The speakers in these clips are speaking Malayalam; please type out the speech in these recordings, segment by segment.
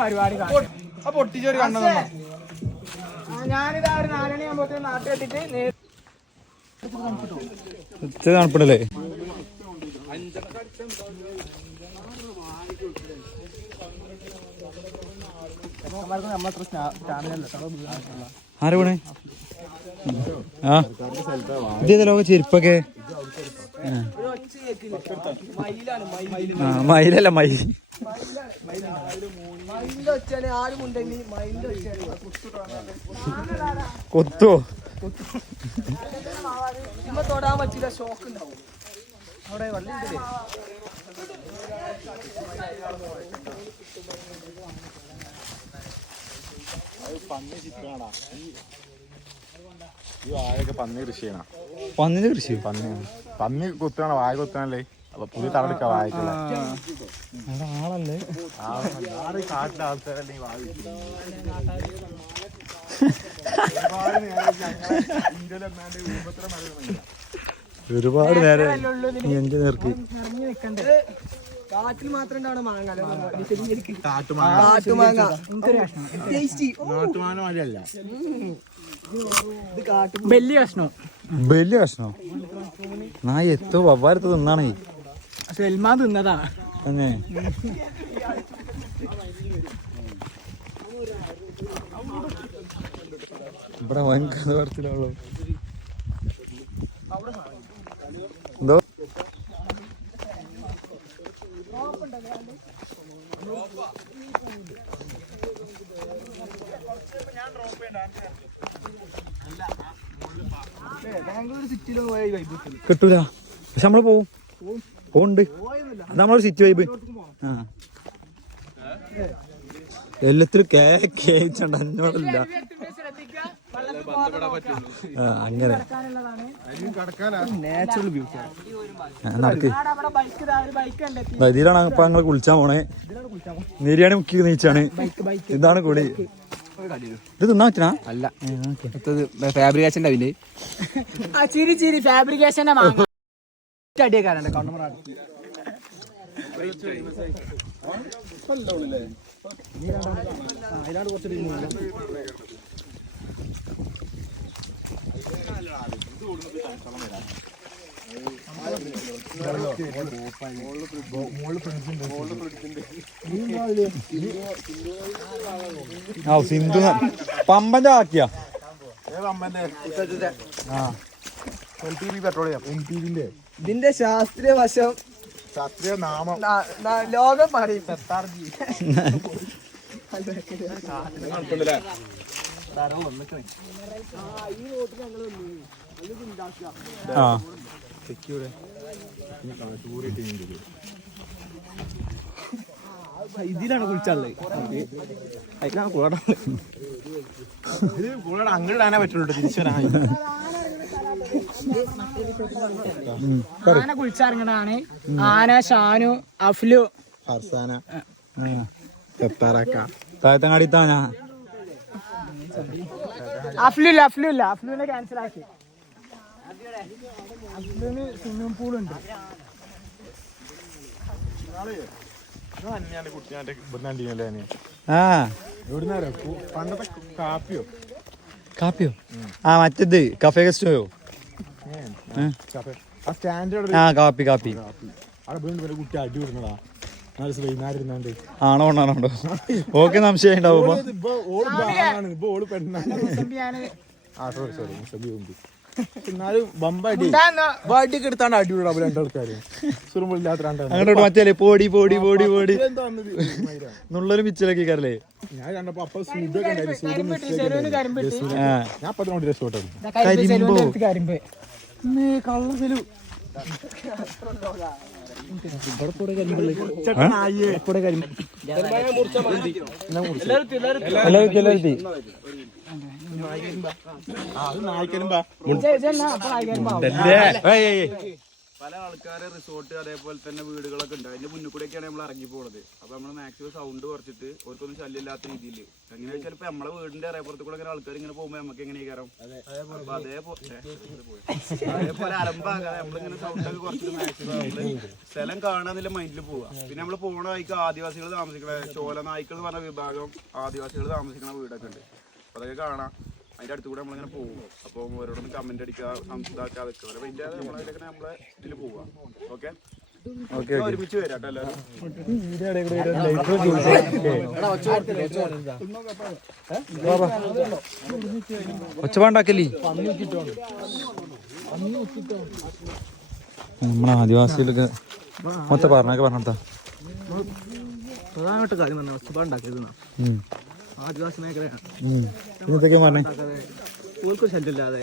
പരിപാടി പൊട്ടിച്ചൊരു കണ്ണ ഞാനിതാ ഒരു 4 മണിയാകുമ്പോ നാട്ടിൽ എത്തിയിട്ട് തണുപ്പുണ്ടല്ലേ? ആര് പോണേ? ആ ഇതേതാ ലോക ചെരുപ്പൊക്കെ? മയിലല്ല മയിൽ. കൊത്തോ? തൊടാൻ പറ്റില്ല, ഷോക്ക് ഉണ്ടാവും. അവിടെ വള്ളി ഈ വാഴയൊക്കെ പന്നി കൃഷിയാണ്. പന്നിന്റെ കൃഷി? പന്നി കുത്തണ വാഴ കുത്തണല്ലേ? അപ്പൊ പുതിയ തളർക്ക വാഴക്കില്ല ആളല്ലേ? കാട്ടിലെ ആൾക്കാരല്ലേ ഈ വാഴ ഒരുപാട് നേരം എന്റെ നേർക്ക്. കാട്ടിൽ മാത്രം മാങ്ങ വലിയ കഷ്ണം. വലിയ കഷ്ണം നാ എത്തോ വവ്വാരത്ത് തിന്നാണേ. സൽമാൻ തിന്നതാ തന്നെ. ഇവിടെ ഭയങ്കര വർത്തിലുള്ളു. എന്തോ കിട്ടൂല. പക്ഷെ നമ്മള് പോണ്ട്. അത് നമ്മളൊരു സിറ്റി വൈബ്. ആ എല്ലാത്തിലും കേച്ചണ്ട എന്നോടല്ല. അങ്ങനെ നാച്ചുറൽ ബ്യൂട്ടി നടക്ക്. ഇതിലാണ് ഇപ്പൊ ഞങ്ങള് കുളിച്ചാൻ പോണേ. നീരിയാണി മുക്കി നീച്ചാണ്. ഇതാണ് കുളി. ഇത് തിന്നാ പറ്റണ അല്ല, ഫാബ്രിക്കേഷന്റെ അതില് ചിരി ചിരി ഫാബ്രിക്കേഷന്റെ മാങ്ങ അടിയേക്കാരുണ്ട്. സിന്ധു പമ്പന്റെ ആക്കിയ പെട്രോളിയം ഇതിന്റെ ശാസ്ത്രീയ വശം, ശാസ്ത്രീയ നാമം ലോകം പറയും. ഇതിലാണ് കുളിച്ചുള്ളത്. അതിലാണ് കൂടെ അങ്ങോട്ടാനേ പറ്റുള്ളൂ. തിരിച്ചു വരാൻ ആന കുളിച്ചിറങ്ങണാണ്. ആന, ഷാനു, അഫ്ലു, ഫർസാന, പെപ്പറക്ക, താഴത്തങ്ങാടി താനാ. അഫ്ലുവിനെ ക്യാൻസൽ ആക്കി. അഫ്ലുവിന് സ്വിമ്മിംഗ് പൂൾ ഉണ്ട്. പണ്ടത്തെ കാപ്പിയോ മറ്റേത് കഫേ ഗസ്റ്റോയോ? ആ കാപ്പി അവിടെ കുട്ടി അടി വിടുന്നതാ. വൈകുന്നേരം ആണോ ഉണ്ടോ? ഓക്കെ സംശയം ഉണ്ടാവുമ്പോ എന്നാലും വടിയൊക്കെ എടുത്താണ്ട് അടി വിടാ രണ്ടാൾക്കാര്. അങ്ങോട്ട് മറ്റേ പോടി പോടി പോടി പോടി നുള്ളൊരു പിച്ചിലൊക്കെ കയറല്ലേ? ഞാൻ കണ്ടപ്പോ അപ്പൊ സുഖൊക്കെ ഞാൻ അപ്പൊ രക്ഷപ്പെട്ടു. കള്ളു പല ആൾക്കാരെ റിസോർട്ട് അതേപോലെ തന്നെ വീടുകളൊക്കെ ഉണ്ട്. അതിന്റെ മുന്നിൽ കൂടെയൊക്കെയാണ് നമ്മൾ ഇറങ്ങി പോകുന്നത്. അപ്പൊ നമ്മൾ മാക്സിമം സൗണ്ട് കുറച്ചിട്ട് അവർക്കൊന്നും ശല്യമില്ലാത്ത രീതിയിൽ എങ്ങനെയാ വെച്ചാൽ ഇപ്പൊ നമ്മളെ വീടിന്റെ അറിയപ്പുറത്ത് കൂടെ ഇങ്ങനെ ആൾക്കാർ ഇങ്ങനെ പോകുമ്പോൾ നമുക്ക് എങ്ങനെയാകാരം അപ്പൊ അതേപോലെ അലമ്പാകാതെ നമ്മളിങ്ങനെ സൗണ്ടൊക്കെ കുറച്ചിട്ട് മാക്സിമം സ്ഥലം കാണാന്നില്ല മൈൻഡിൽ പോവുക. പിന്നെ നമ്മൾ പോണ വഴിക്ക് ആദിവാസികൾ താമസിക്കണ ചോല നായ്ക്കൾ എന്ന് പറഞ്ഞ വിഭാഗം ആദിവാസികൾ താമസിക്കുന്ന വീടൊക്കെ ഉണ്ട്. അപ്പൊ അതൊക്കെ കാണാം. അതിന്റെ അടുത്ത് കൂടെ നമ്മളിങ്ങനെ പോകും. അപ്പോൾ ഓരോടൊന്നും കമന്റ് അടിക്കുക ഇതാക്കാതെ അപ്പൊ ഇതിന്റെ നമ്മളതിലൊക്കെ നമ്മളെ ഇതിൽ പോവാ. ഓക്കെ ഒരുമിച്ച് വരാം കേട്ടോ എല്ലാവരും. ഒച്ചപ്പാണ്ടാക്കല്ലേ നമ്മളെ ആദിവാസികൾക്ക് മൊത്തം പറഞ്ഞൊക്കെ പറഞ്ഞാ പ്രധാനമായിട്ട് കാര്യം പറഞ്ഞ ഒച്ചപ്പാടുണ്ടാക്കരുത്. ആദിവാസി മേഖലയാണ്. ഓർക്കൊരു ശല്യമില്ലാതെ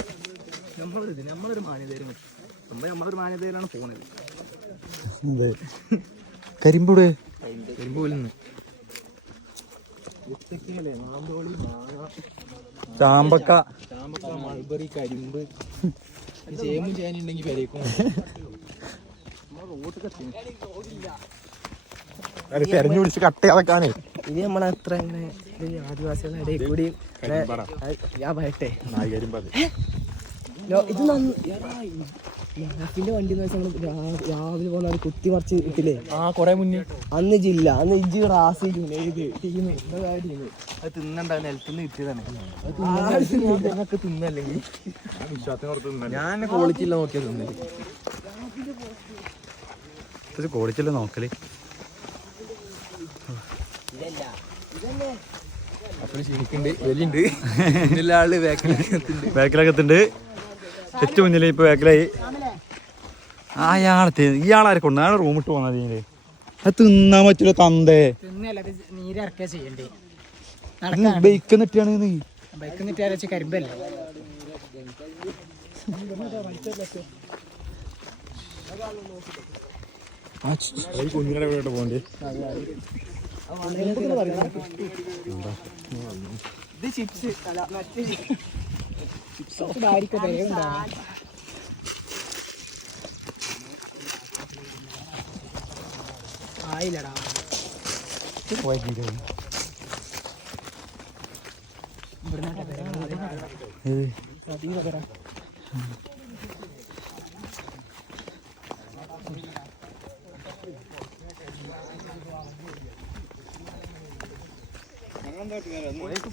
നമ്മളൊരു മാന്യതയിലും നമ്മളൊരു മാന്യതയിലാണ് പോണത്. കരിമ്പൂടെ കരിമ്പൂലിന്ന് ചാമ്പക്ക മൾബറി കരിമ്പ് ചേമ്പും ചെയ്യാനുണ്ടെങ്കിൽ വരേക്കും തെരഞ്ഞു പിടിച്ച് കട്ടയാതൊക്കെയാണ്. ഇനി നമ്മളത്ര ഇങ്ങനെ ആദിവാസികളുടെ ഇടയിൽ കൂടി ഞാൻ പറയട്ടെ ഇത് പിന്നെ വണ്ടി രാവിലെ പോകുന്ന കുത്തി മറിച്ച് ഇട്ടില്ലേ കൊറേ മുന്നേ അന്ന് ജില്ല അന്ന് ഇജ്ജ് റാസ് ടീം അത് തിന്നണ്ട നിലത്തുനിന്ന് കിട്ടിയതാണ്. ഞങ്ങൾക്ക് തിന്നല്ലെങ്കിൽ ഞാൻ ക്വാളിറ്റി ഇല്ല നോക്കിയാ തിന്നത്. ക്വാളിറ്റിയല്ലേ നോക്കല്. അപ്പോൾ ശരിക്കുണ്ട് വലിയുണ്ട് എല്ലാ ആള് ബാക്കിലൊക്കെ എത്തുന്നുണ്ട്. ഏറ്റവും മുന്നിൽ ഇപ്പൊ ബാക്കിലായി ഇയാളാരെ കൊണ്ട് ഞാൻ റൂമിട്ട് പോന്നത് അത് തിന്നാൻ പറ്റില്ല തന്തേ നീരിറക്കുക ചെയ്യണ്ടേ ബൈക്ക് നെറ്റാണ് ബൈക്ക് നെറ്റ് കരിമ്പല്ലേ. കുഞ്ഞിനെ വീട്ട് പോകണ്ടേ ഇത് ചിപ്സ് ആയില്ലടാ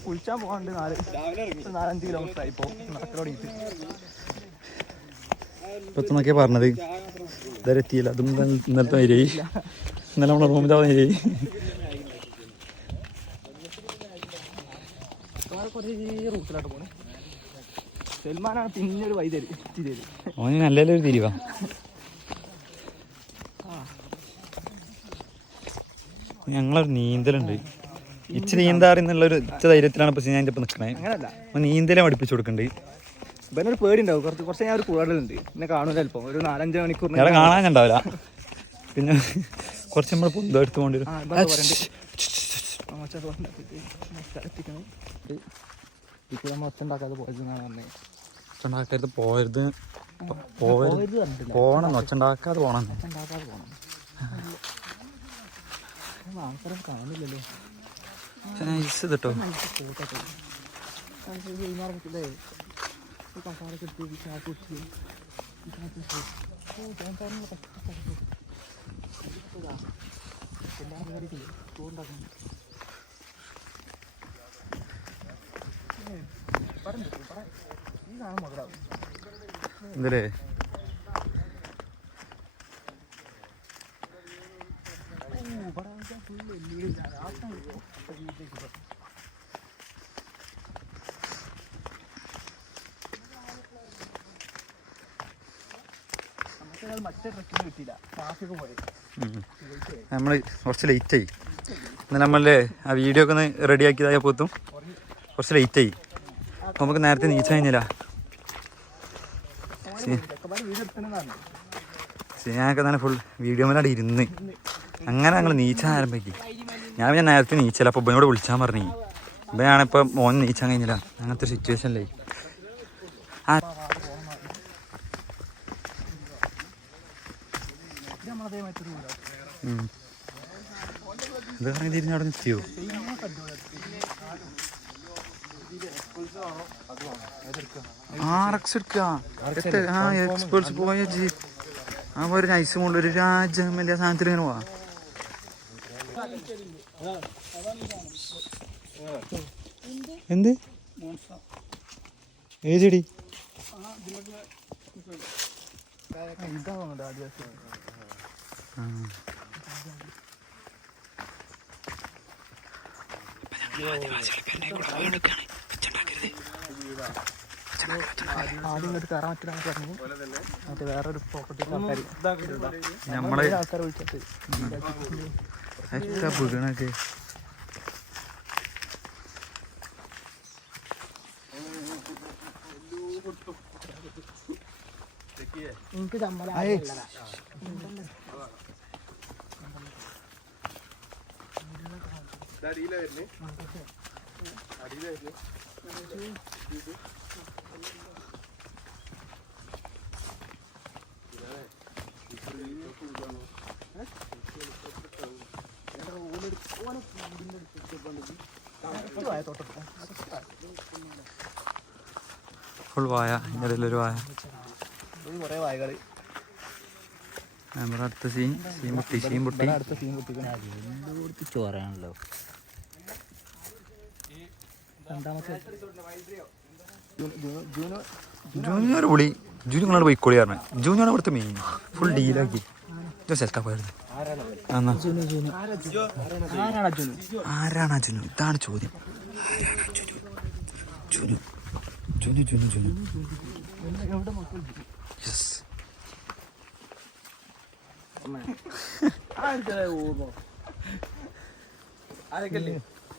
കുളിച്ചാൻ പോകാണ്ട് 4-5 കിലോമീറ്റർ ആയിപ്പോ നടക്കലോടിയിട്ട് ഇപ്പത്തൊന്നൊക്കെ പറഞ്ഞത് ഇതുവരെ എത്തിയില്ല. അതും ഇന്നലത്തെ നേരെയായി. ഇന്നലെ നമ്മളെ റൂമിൽ നേരെയായി. റൂട്ടിലോട്ട് പോണേ. സൽമാനാണ് പിന്നെ ഒരു വഴി തരും. ഓന് നല്ലൊരു തിരിവാ. ഞങ്ങളൊരു നീന്തലുണ്ട്. ഇച്ചിരി നീന്താറിന്നുള്ളൊരു ധൈര്യത്തിലാണ് ഇപ്പൊ ഞാൻ ഇപ്പൊ നിക്കണേ. നീന്തലെ പഠിപ്പിച്ചു കൊടുക്കണ്ട്. ഇവനൊരു പേടി ഉണ്ടാവും. കുറച്ച് ഞാൻ ഒരു കൂടുതലുണ്ട്. പിന്നെ കാണൂല ചിലപ്പോൾ ഒരു 4-5 മണിക്കൂർ കാണാനുണ്ടാവില്ല. പിന്നെ കുറച്ച് നമ്മൾ പൊന്തം എടുത്തു കൊണ്ടുവരും. ഒച്ചുണ്ടാക്കാതെ പോയതെന്നാണ് ഒച്ചുണ്ടാക്കരുത് പോകരുത് പോകണം. ഒച്ചുണ്ടാക്കാതെ പോകണം. ആൾക്കാരെ കാണില്ലല്ലോ. കേട്ടോ എന്തല്ലേ നമ്മൾ കുറച്ച് ലേറ്റായി. ഇന്നലെ നമ്മളെ ആ വീഡിയോ ഒക്കെ ഒന്ന് റെഡി ആക്കിയതായപ്പോത്തും കുറച്ച് ലേറ്റായി. നമുക്ക് നേരത്തെ നീച്ച കഴിഞ്ഞില്ല. ഞാനൊക്കെ തന്നെ ഫുൾ വീഡിയോ മേലെ ഇരുന്ന് അങ്ങനെ ഞങ്ങൾ നീച്ചാൻ ആരംഭിക്കും. ഞാൻ നേരത്തെ നീച്ചല്ല. അപ്പോൾ ഇവനോട് വിളിച്ചാൽ പറഞ്ഞു. ഇവനാണിപ്പോൾ മോൻ നീച്ചാൻ കഴിഞ്ഞില്ല. അങ്ങനത്തെ ഒരു സിറ്റുവേഷനിലായി. ഇത് കറങ്ങി തിരിഞ്ഞ് അവിടെ നിൽക്കിയോ? RX എടുക്കുക. എക്സ്പേർട്സ് പോയ ആ ഒരു നൈസ് കൊണ്ട് ഒരു രാജ്യം വലിയ സാധനത്തിൽ ഇങ്ങനെ പോവാ. എന്ത് ഏജടി ആദ്യം ഇങ്ങോട്ട് കയറാൻ പറ്റില്ല പറഞ്ഞു. മറ്റേ വേറൊരു പ്രോപ്പർട്ടി നമ്മളെ ആൾക്കാർ വിളിച്ചിട്ട് എത്ര വീണൊക്കെ എനിക്ക് ചമ്മല ഫുൾ വായ. ഇതിൻ്റെ ഇടയിലൊരു വായ. കുറേ വായകള്. നമ്മുടെ അടുത്ത സീൻ പൊട്ടി. അടുത്ത സീൻ പൊട്ടിക്കണം. ചോറാണല്ലോ. രണ്ടാമത്തെ ജൂനിയർ പൊളി. ജൂനിയർ നിങ്ങളോട് പോയിക്കോളി പറഞ്ഞു. ജൂനിയാണ് ഇവിടുത്തെ മെയിൻ. ഫുൾ ഡീലാക്കി സെറ്റപ്പായിരുന്നു. ആരാണ് ജുനു? ഇതാണ് ചോദ്യം. ജുനു ജുനു ജുനു ജുനു യെസ്.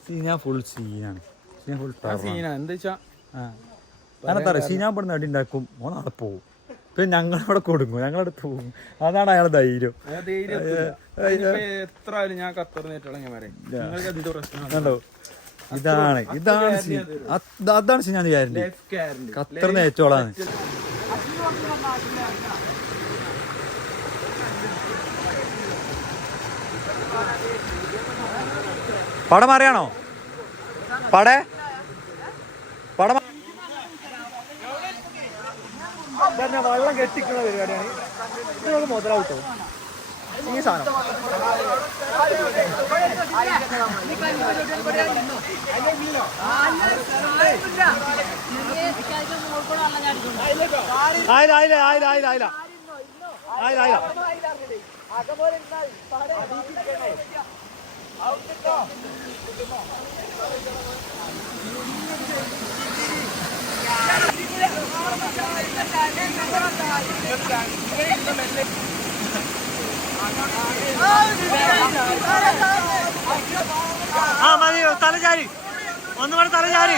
സീന ഫുൾ സീനാണ്. സീന ഫുൾ എന്താ ഞാനെന്താ സീനാൻ പെടുന്ന അടി ഉണ്ടാക്കും. നാളെ പോവും. പിന്നെ ഞങ്ങളവിടെ കൊടുക്കും. ഞങ്ങളടുത്ത് പോകും. അതാണ് അയാളെ ധൈര്യം. എത്ര ആയാലും ഞാൻ ഖത്തറിനേറ്റോളം ഞാൻ പറയാം. കണ്ടോ? ഇതാണ് അതാണ് സീൻ. ഞാൻ ഗ്യാരണ്ടി ഖത്തറിന് ഏറ്റോളാണ്. പടം അറിയാണോ? പടം വെള്ളം കെട്ടിക്കുന്ന പരിപാടിയാണ്. ഇത് മുതലാവട്ടോ ഈ സാധനം. മതി. തലചാരി ഒന്നുകൂടെ തലചാരി.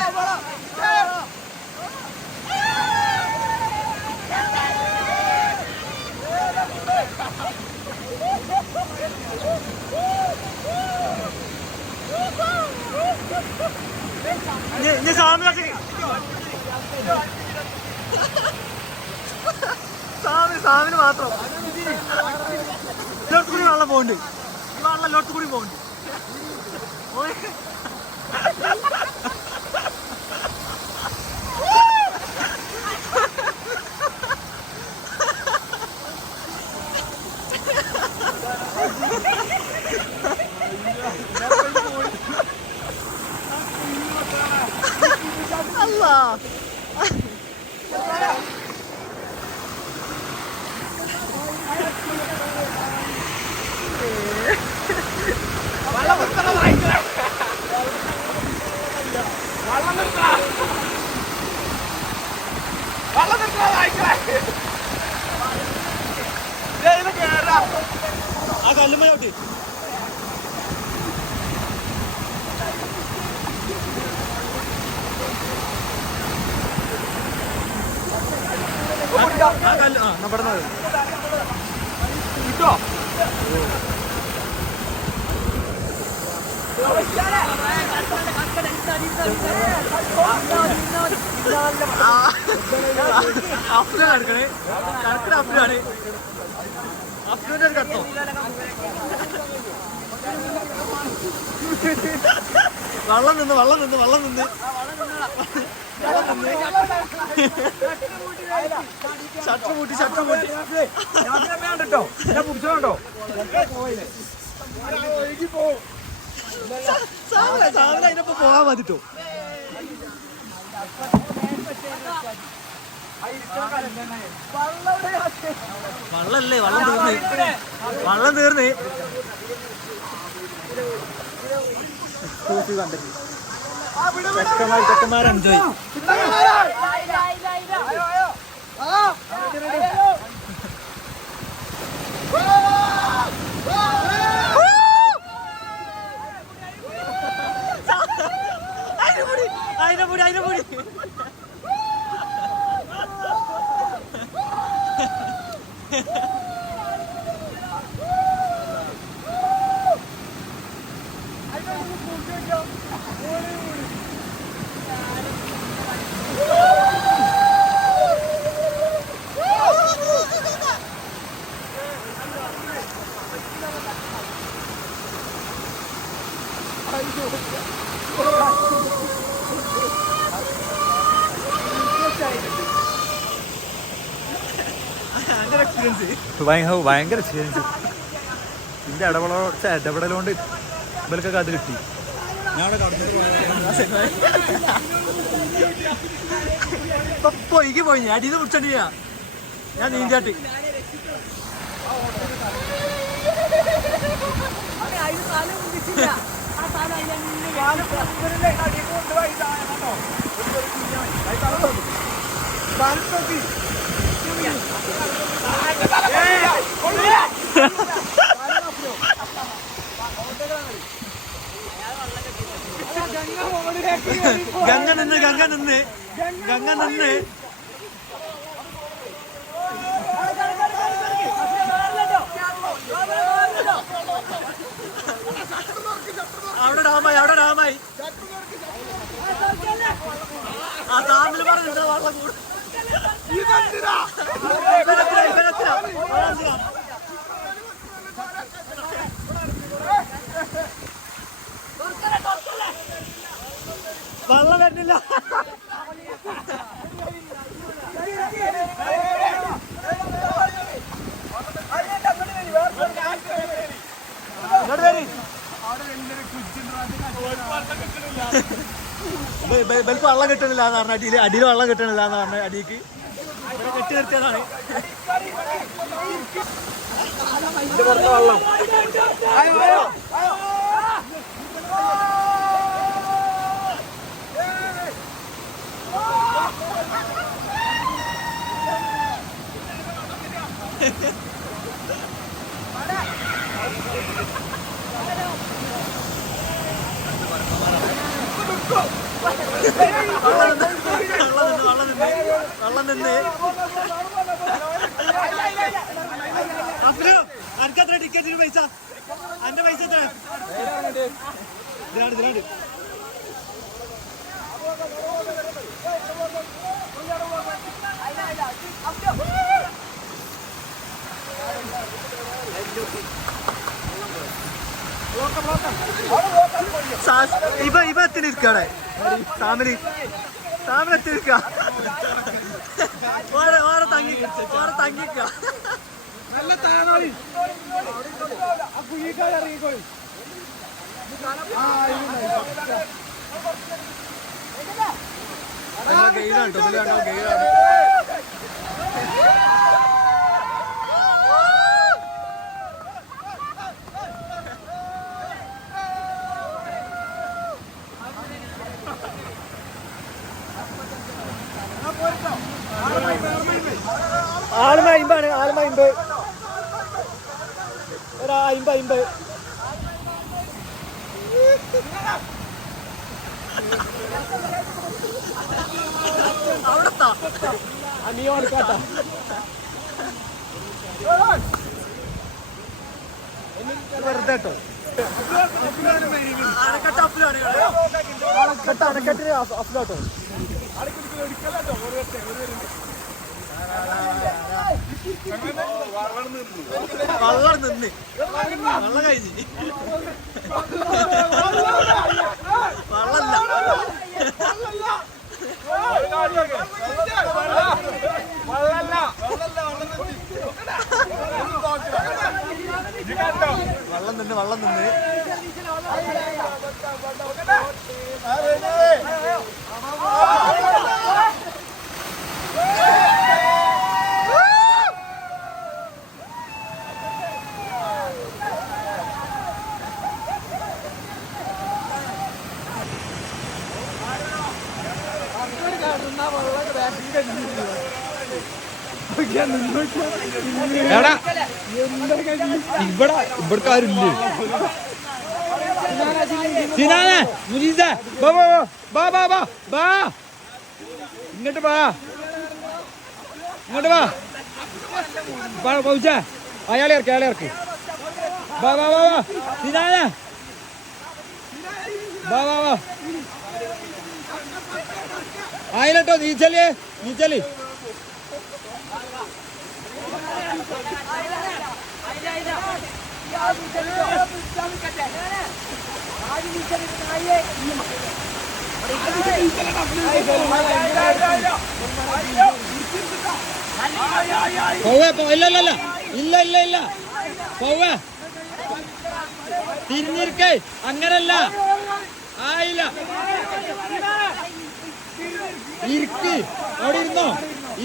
സാമിന് മാത്രം ലോട്ട് കൂടി വെള്ളം പോകുന്നുണ്ട്. ഈ വെള്ളം ലോട്ട് കൂടി പോകുന്നുണ്ട്. ആ കല്ലുമ്മയോട്ടി കിട്ടോ? അഫ്ലാണ് എടുക്കണേ. കറക്റ്റ് അഫ്ലാണ്. വെള്ളം നിന്ന് ഷട്ടർ പൂട്ടി കേട്ടോ ഞാൻ പിടിച്ചോണ്ടോ അതിനൊപ്പം പോകാൻ മതിട്ടോ. വള്ളല്ലേ വള്ളം തീർന്ന് ചെക്കന്മാർ എൻജോയ്. അതിനെ ഭയങ്കര എക്സ്പീരിയൻസ്. ഇതിന്റെ ഇടപെടലോണ്ട് ഇവൽക്കൊക്കെ അത് കിട്ടി. ഞാൻ പൊയ്ക്ക് പോയി അടിയിൽ പിടിച്ചോണ്ടില്ല ഞാൻ നീന്താട്ട്. ഗംഗ നിന്ന് അവിടെ ഡാമായി ആ താമിൽ പറഞ്ഞു വെള്ളം കൂടും. വെള്ളം വരുന്നില്ല. ബൽക്ക് വെള്ളം കിട്ടണില്ല എന്ന് പറഞ്ഞ അടിയിൽ വെള്ളം കിട്ടണില്ല എന്ന് പറഞ്ഞ അടിക്ക് കെട്ടി നിർത്തിയതാണ്. വെള്ളം അനക്കത്ര ടിക്കറ്റിന് പൈസ അന്റെ പൈസ എത്ര? ഇതിനാണ്ട് ഇവ എത്തിനിരിക്കാടെ സാമിനെത്തിരിക്ക വേറെ തങ്ങിക്ക നല്ല താണാളി ഇറങ്ങിക്കോളി. ഗെയിലാണ് കേട്ടോ ഗെയിലാണ്. ആളുമ അയിമ്പാണ് ഒരു 50 അവിടെത്താ നീ ഓടിക്കാട്ടാ. വെറുതെ കേട്ടോ അണക്കെട്ട് അഫ്ലോട്ടോ വള്ളം നിന്ന് വള്ളം കഴിഞ്ഞ് വള്ളം നിന്ന് ഇവിടെ ആരുമില്ലേ സിനാനെ മുനീസേ ബാ ബാ ബാ ബാ ബാ ബാ ഇങ്ങോട്ട് വാ പൗച്ചേ അയാളെ ഇറക്കി ബാ ബാ ബാ ബാ സിനാനെ ബാ ബാ ബാ ആയിട്ടോ നീച്ചല് ഇല്ല പോവേ തിരിഞ്ഞിരിക്കേ അങ്ങനല്ല ആയില്ല ഇരിക്ക് അവിടെ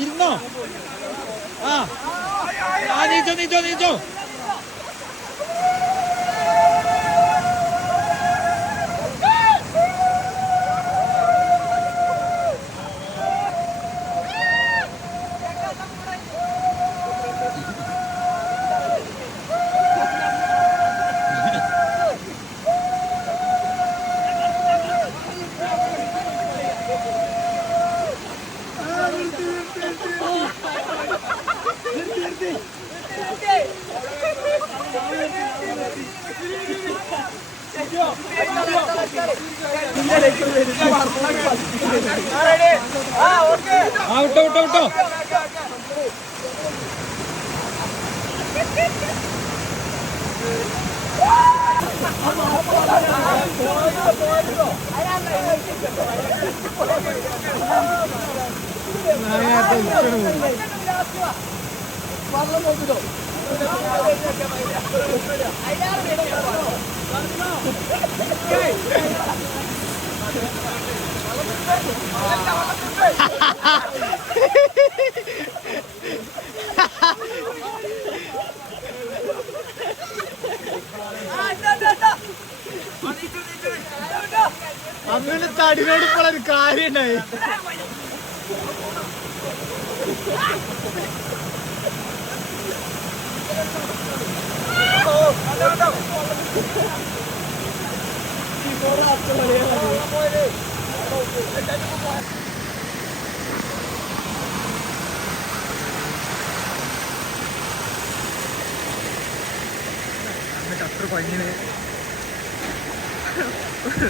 ഇരുന്നോ ആ നീച്ചോ വിട്ടോ അങ്ങനെ തടിനോട് ഇപ്പോൾ ഒരു കാര്യം ഉണ്ടായി. അത്ര പഞ്ഞിന് ഒരു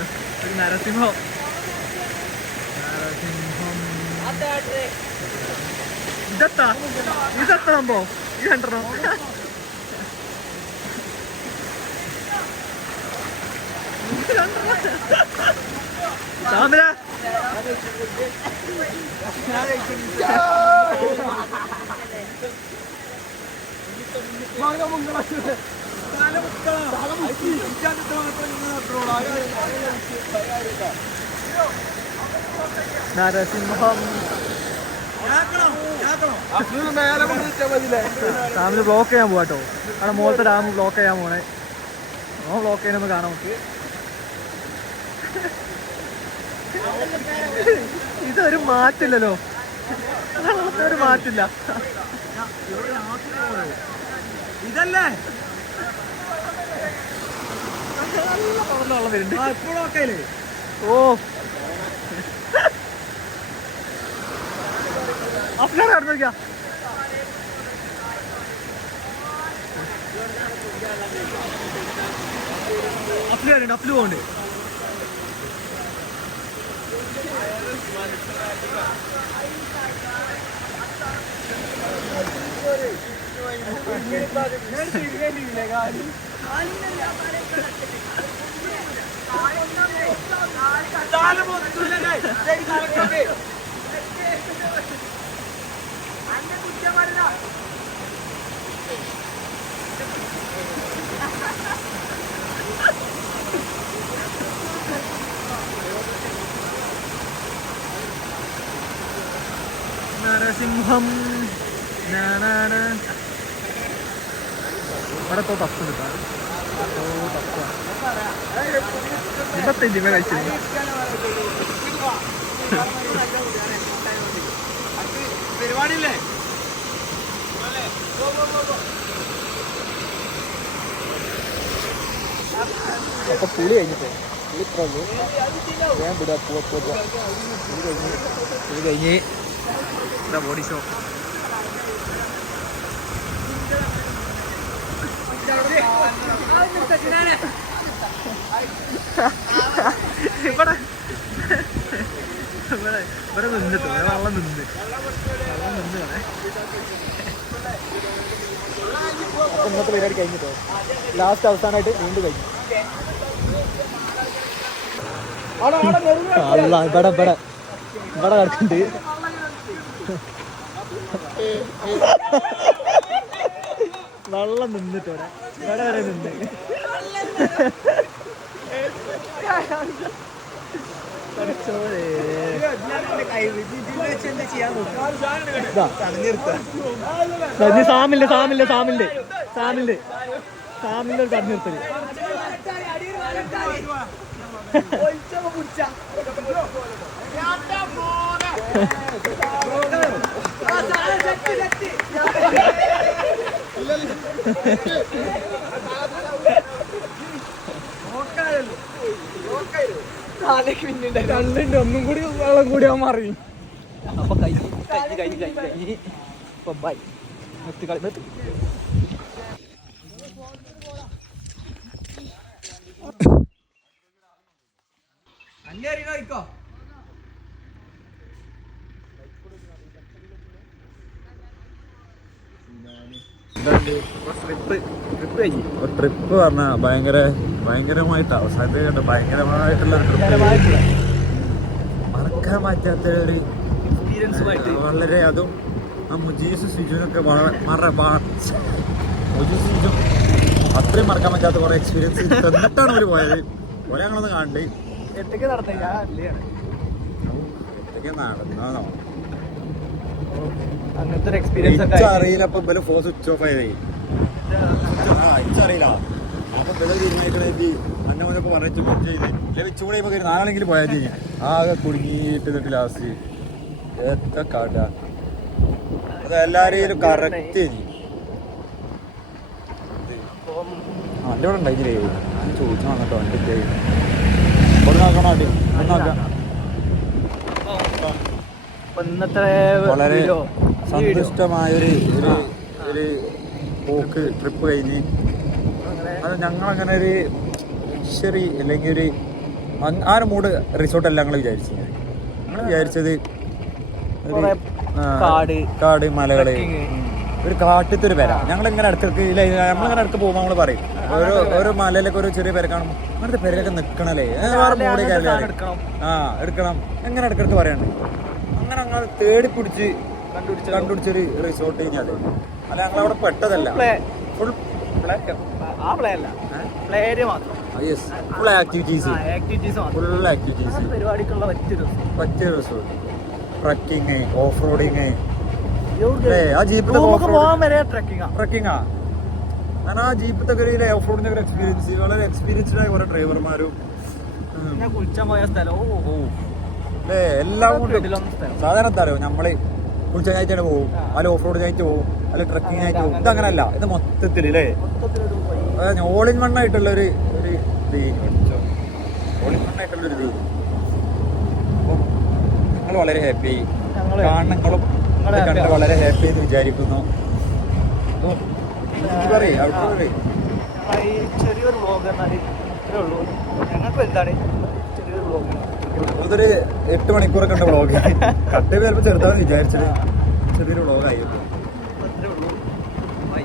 നരസിംഹം ഇതെത്തണമ്പോ ഈ കണ്ടോ സാന്ദ്ര നരസിംഹം ഡാമിന് ബ്ലോക്ക് ചെയ്യാൻ പോവാട്ടോ. അവിടെ മുകളത്തെ ഡാം ബ്ലോക്ക് ചെയ്യാൻ പോണേ. ബ്ലോക്ക് ചെയ്യാൻ കാണാം നമുക്ക്. ഇതൊരു മാറ്റില്ലല്ലോ, ഒരു മാറ്റില്ല. ഇതല്ലേ വെള്ളം വരുന്നുണ്ട്. ഓ അഫ്ഗാൻ കടന്നു നോക്കിയാ അഫ്ലുണ്ട് അഫ്ലു പോണ്ട്. നരസിംഹം ഇവിടെ തപ്പ് കിട്ടാം 25 രൂപ കഴിച്ചു പരിപാടിയില്ലേ അപ്പൊ പുളി കഴിഞ്ഞിട്ടേ പുളി വേഗം വിടുക പുളി കഴിഞ്ഞ് ബോഡി ഷോ ഇവിടെ ഇവിടെ നിന്നിട്ടോ വെള്ളം നിന്ന് അപ്പൊ ഇന്നത്തെ പരിപാടി കഴിഞ്ഞിട്ടോ ലാസ്റ്റ് അവസാനമായിട്ട് വീണ്ടും കഴിഞ്ഞു അല്ല ഇവിടെ ഇവിടെ ഇവിടെ കിടക്കുന്നുണ്ട് വെള്ളം നിന്നിട്ടോ ഇവിടെ വരെ നിന്ന് സാമില്ല സാമില്ല സാമില്ല സാമില്ല സാമില്ല ഒരു കടന്നു നിർത്തല് കണ്ടുണ്ട് ഒന്നും കൂടി വെള്ളം കൂടി അവൻ മാറി അപ്പൊ കഴിഞ്ഞ് ഇപ്പൊ ബൈ നിർത്തി കളി നിർത്തി കഴിക്കോ ട്രിപ്പ് പറഞ്ഞ ഭയങ്കരമായിട്ട് അവസാനത്തെ കണ്ട ഭയങ്കരമായിട്ടുള്ള ട്രിപ്പ് മറക്കാൻ പറ്റാത്ത ഒരു വളരെ അതും ആ മുജീസ് സിജുനൊക്കെ മുജീസ് സിജു അത്രയും മറക്കാൻ പറ്റാത്ത കുറെ എക്സ്പീരിയൻസ് തന്നിട്ടാണ് അവർ പോയത് കുറെ ഞങ്ങളൊന്ന് കണ്ട് എട്ടൊക്കെ നടന്നോ അങ്ങനത്തെ ഒരു എക്സ്പീരിയൻസ് അറിയില്ല അപ്പൊ ഇവര് ഫോൺ സ്വിച്ച് ഓഫ് ആയതേ അറിയില്ല അപ്പൊ ഇവരെ തീരുമാനിക്കണേ അന്നോനൊക്കെ പറഞ്ഞു ബുക്ക് ചെയ്ത് അല്ലെ വെച്ചുകൂടെ ഇപ്പൊ നാളെങ്കിലും പോയാൽ ചെയ്യാം ആകെ കുടുങ്ങിയിട്ട് എന്നിട്ട് ലാസ്റ്റ് എത്ര കാട്ട അത് എല്ലാരെയും കറക്റ്റ് എൻ്റെ ഇവിടെ ഉണ്ടായില്ലേ ഞാൻ ചോദിച്ചു വന്നിട്ടോ എൻ്റെ ഇവിടെ നോക്കണം അടി നോക്കാം വളരെ സന്തുഷ്ടമായൊരു ഒരു പോക്ക് ട്രിപ്പ് കഴിഞ്ഞ് അത് ഞങ്ങളങ്ങനെ ഒരു ലക്ഷറി അല്ലെങ്കിൽ ഒരു ആ ഒരു മൂഡ് റിസോർട്ടല്ല ഞങ്ങൾ വിചാരിച്ചത് ഞങ്ങൾ വിചാരിച്ചത് കാട് മലകള് ഒരു കാട്ടിലത്തെ ഒരു പെര ഞങ്ങളിങ്ങനെ ഇടയ്ക്ക് ഇല്ല നമ്മളിങ്ങനെ ഇടയ്ക്ക് പോകുമ്പോൾ നമ്മൾ പറയും ഓരോ മലയിലൊക്കെ ഒരു ചെറിയ പെര കാണും അങ്ങനത്തെ പെരയൊക്കെ നിൽക്കണല്ലേ വേറെ മൂടി കയറിയാൽ എടുക്കണം എങ്ങനെ ഇടയ്ക്കിടയ്ക്ക് പറയാണ്ട് അങ്ങനെ ഞങ്ങൾ തേടി പിടിച്ച് കണ്ടുപിടിച്ചൊരു റിസോർട്ട് കഴിഞ്ഞാൽ അല്ല ഞങ്ങളവിടെ പെട്ടതല്ല ഫുൾ ഫുൾ ആക്ടിവിറ്റീസ് പറ്റിയ റിസോർട്ട് ട്രക്കിങ് ഓഫ് റോഡിങ് ആ ട്രക്കിങ്ങാ കാരണം ആ ജീപ്പത്തൊക്കെ ഒരു ഓഫ് റോഡിന്റെ ഒരു എക്സ്പീരിയൻസ് വളരെ എക്സ്പീരിയൻസ്ഡ് ആയ കുറെ ഡ്രൈവർമാരും അല്ലേ എല്ലാം കൊണ്ടും സാധാരണ എന്താ അറിയോ നമ്മള് കുളിച്ചായിട്ട് പോകും അല്ല ഓഫ് റോഡ് ആയിട്ട് പോകും അല്ല ട്രക്കിംഗ് ആയിട്ട് പോകും ഇതങ്ങനല്ല ഇത് മൊത്തത്തിൽ അല്ലേ ഓൾ ഇൻ വൺ ആയിട്ടുള്ള ഒരു ഓൾ ഇൻ വൺ ആയിട്ടുള്ള ഒരു അപ്പം ഞങ്ങൾ വളരെ ഹാപ്പി കാണങ്ങളും കണ്ട് വളരെ ഹാപ്പി എന്ന് വിചാരിക്കുന്നു ചെറിയൊരു വ്ലോഗ് എന്നാൽ ഇത്രേ ഉള്ളൂ ഞങ്ങൾക്ക് വലുതാണ് ചെറിയൊരു വ്ലോഗ് അതൊരു 8 മണിക്കൂറൊക്കെ ഉണ്ട് വ്ലോഗ് കട്ട് ചിലപ്പോൾ ചെറുതാന്ന് വിചാരിച്ചത് ചെറിയൊരു വ്ളോഗായി. ബൈ.